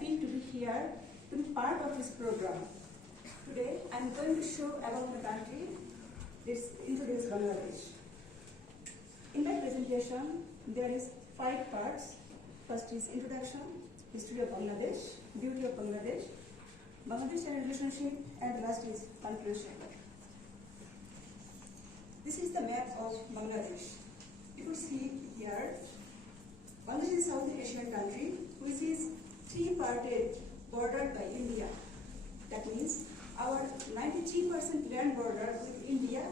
happy to be here to be part of this program. Today, I am going to show about my country. Let's introduce Bangladesh. In my presentation, there is 5 parts. First is introduction, history of Bangladesh, beauty of Bangladesh, Bangladesh and relationship, and last is conclusion. This is the map of Bangladesh. You could see here, Bangladesh is a South Asian country which is 3-parted, bordered by India. That means our 93% land border with India,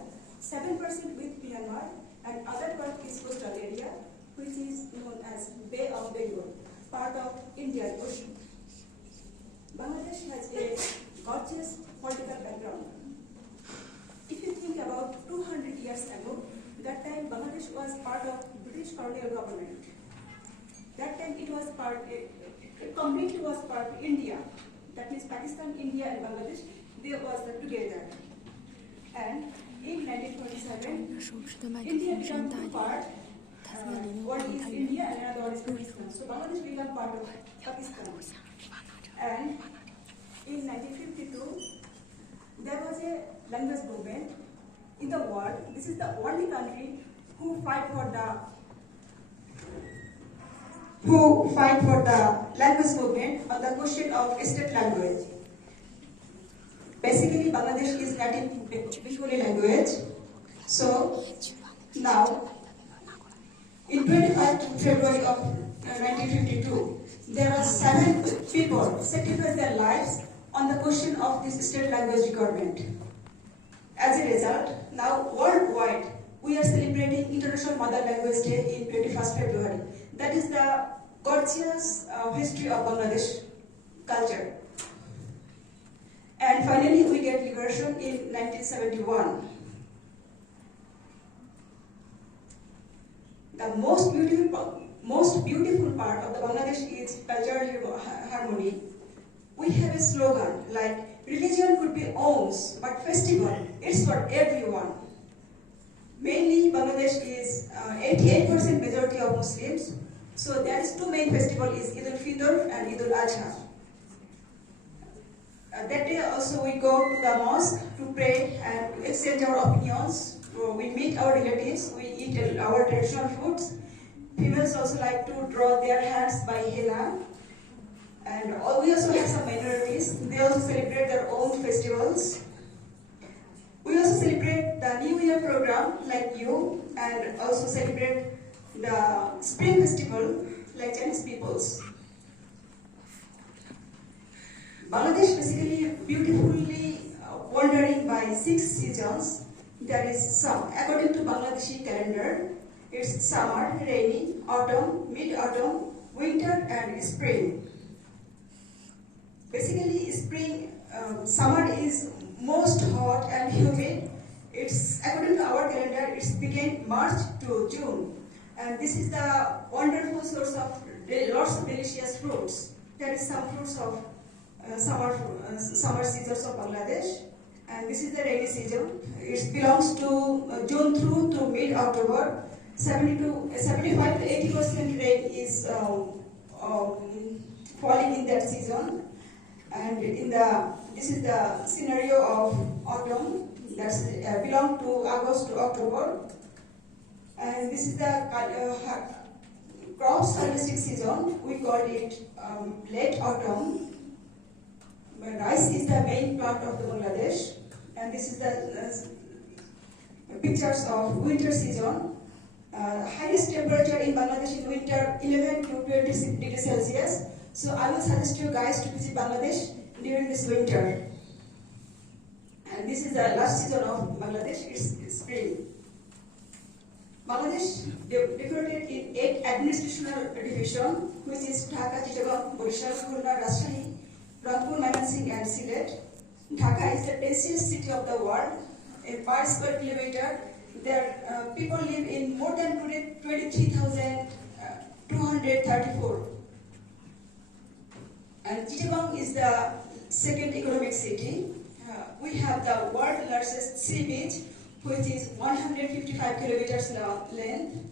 7% with Myanmar, and other part is coastal area, which is known as Bay of Bengal, part of Indian Ocean. Bangladesh has a gorgeous political background. If you think about 200 years ago, that time Bangladesh was part of British colonial government. That time it was completely was part of India. That means Pakistan, India and Bangladesh, they was together. And in 1947, India became part. One is India and another one is Pakistan. So Bangladesh became part of Pakistan. And in 1952, there was a language movement in the world. This is the only country who fight for the language movement on the question of state language. Basically, Bangladesh is native Bengali language. So now, in 25th February of 1952, there are 7 people sacrificed their lives on the question of this state language requirement. As a result, now worldwide, we are celebrating International Mother Language Day in 21st February. That is the gorgeous history of Bangladesh culture. And finally, we get liberation in 1971. The most beautiful part of the Bangladesh is cultural harmony. We have a slogan like, religion could be alms, but festival, it's for everyone. Mainly, Bangladesh is 88% majority of Muslims. So there is 2 main festivals, is Eid al-Fitr and Eid al-Adha. That day also we go to the mosque to pray and to exchange our opinions. We meet our relatives, we eat our traditional foods. Females also like to draw their hands by henna. And we also have some minorities, they also celebrate their own festivals. We also celebrate the New Year program like you, and also celebrate the Spring Festival like Chinese peoples. Bangladesh basically beautifully wandering by 6 seasons. There is some, according to Bangladeshi calendar, it's summer, rainy, autumn, mid-autumn, winter and spring. Basically spring, summer is most hot and humid. It's, according to our calendar, it's begin March to June. And this is the wonderful source of lots of delicious fruits. There is some fruits of summer seasons of Bangladesh. And this is the rainy season. It belongs to June through to mid-October. 75 to 80% rain is falling in that season. And this is the scenario of autumn. That's belong to August to October. And this is the crops harvesting season. We call it late autumn. Rice is the main plant of the Bangladesh. And this is the pictures of winter season. Highest temperature in Bangladesh in winter 11 to 20 degrees Celsius. So I will suggest you guys to visit Bangladesh during this winter. And this is the last season of Bangladesh, it's spring. Bangladesh divided in 8 administrational divisions, which is Dhaka, Chittagong, Borishal, Khulna, Rajshahi, Rangpur, Mymensingh and Sylhet. Dhaka is the busiest city of the world. Per square kilometer, there people live in more than 23,234. And Chittagong is the second economic city. We have the world's largest sea beach, which is 155 kilometers length.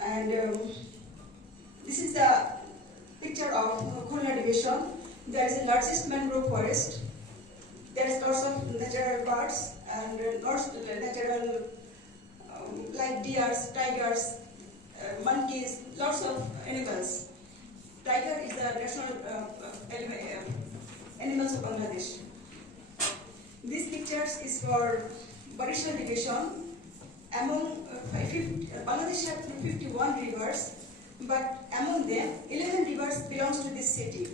And this is the picture of Khulna division. There is the largest mangrove forest. There is lots of natural birds and lots of natural like deers, tigers, monkeys, lots of animals. Tiger is the national animals of Bangladesh. This picture is for Barishal division. Among Bangladesh has 51 rivers, but among them 11 rivers belongs to this city.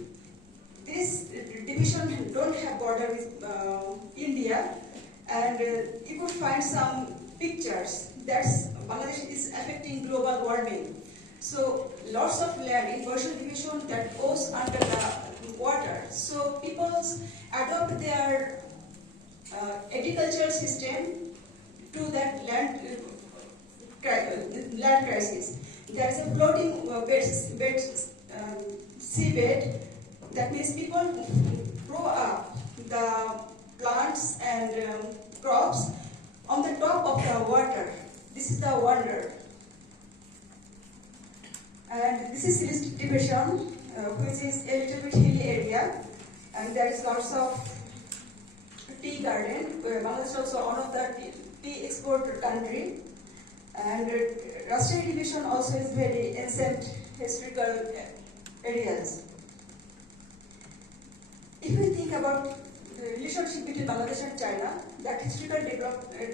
This division don't have border with India, and you could find some pictures that Bangladesh is affecting global warming. So lots of land in Barishal division that goes under the water. So people adopt their agricultural system to that land crisis. There is a floating seabed. That means people grow up the plants and crops on the top of the water. This is the wonder. And this is Silistic division, which is a little bit hilly area, and there is lots of tea garden. Bangladesh is also one of the tea export country, and Rajshahi division also is very ancient historical areas. If we think about the relationship between Bangladesh and China, that historical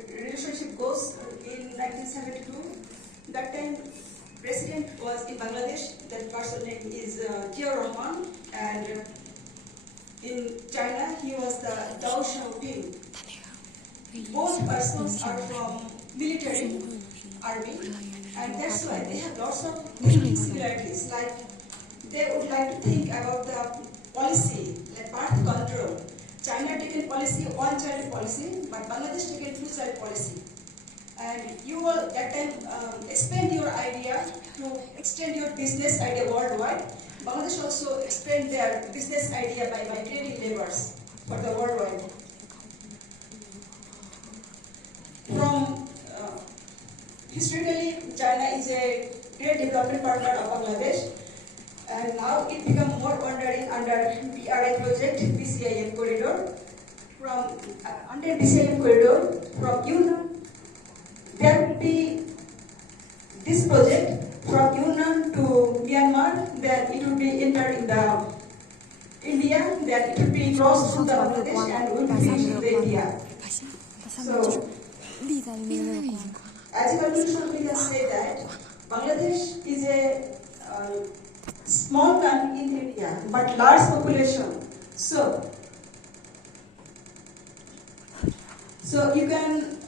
relationship goes in 1972. That time, president was in Bangladesh. That person's name is Ziaur Rahman, and in China he was the Dao Xiaoping. Both persons are from military army, and that's why they have lots of similarities. Like they would like to think about the policy, like birth control. China taken policy, one-child policy, but Bangladesh taken two-child policy. And you will that time expand your idea to extend your business idea worldwide. Bangladesh also expand their business idea by migrating laborers for the worldwide. From historically, China is a great development partner of Bangladesh, and now it become more wondering under BRI project, BCIM corridor. From under BCIM corridor, from Yunnan, there will be this project from Yunnan to Myanmar, then it will be entered in the India, then it will be crossed through the Bangladesh and will be finished in the India. So, as a conclusion, we can say that Bangladesh is a small country in India, but large population. So you can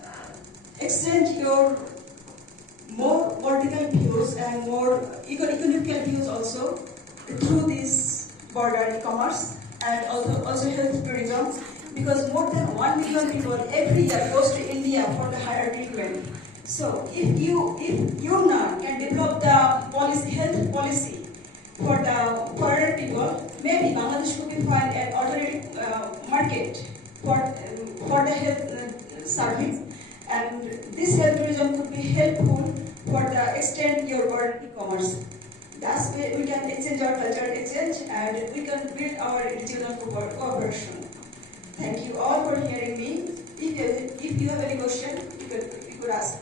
extend your more political views and more economical views also through this border e-commerce and also health tourism, because more than 1 million people every year goes to India for the higher treatment. So if Yunnan can develop the health policy for the poorer people, maybe Bangladesh could find an alternative market for the health service, and this health tourism could be helpful for the extend your border e-commerce. That's way we can exchange our cultural exchange and we can build our regional cooperation. Thank you all for hearing me. If you have any question, you could ask.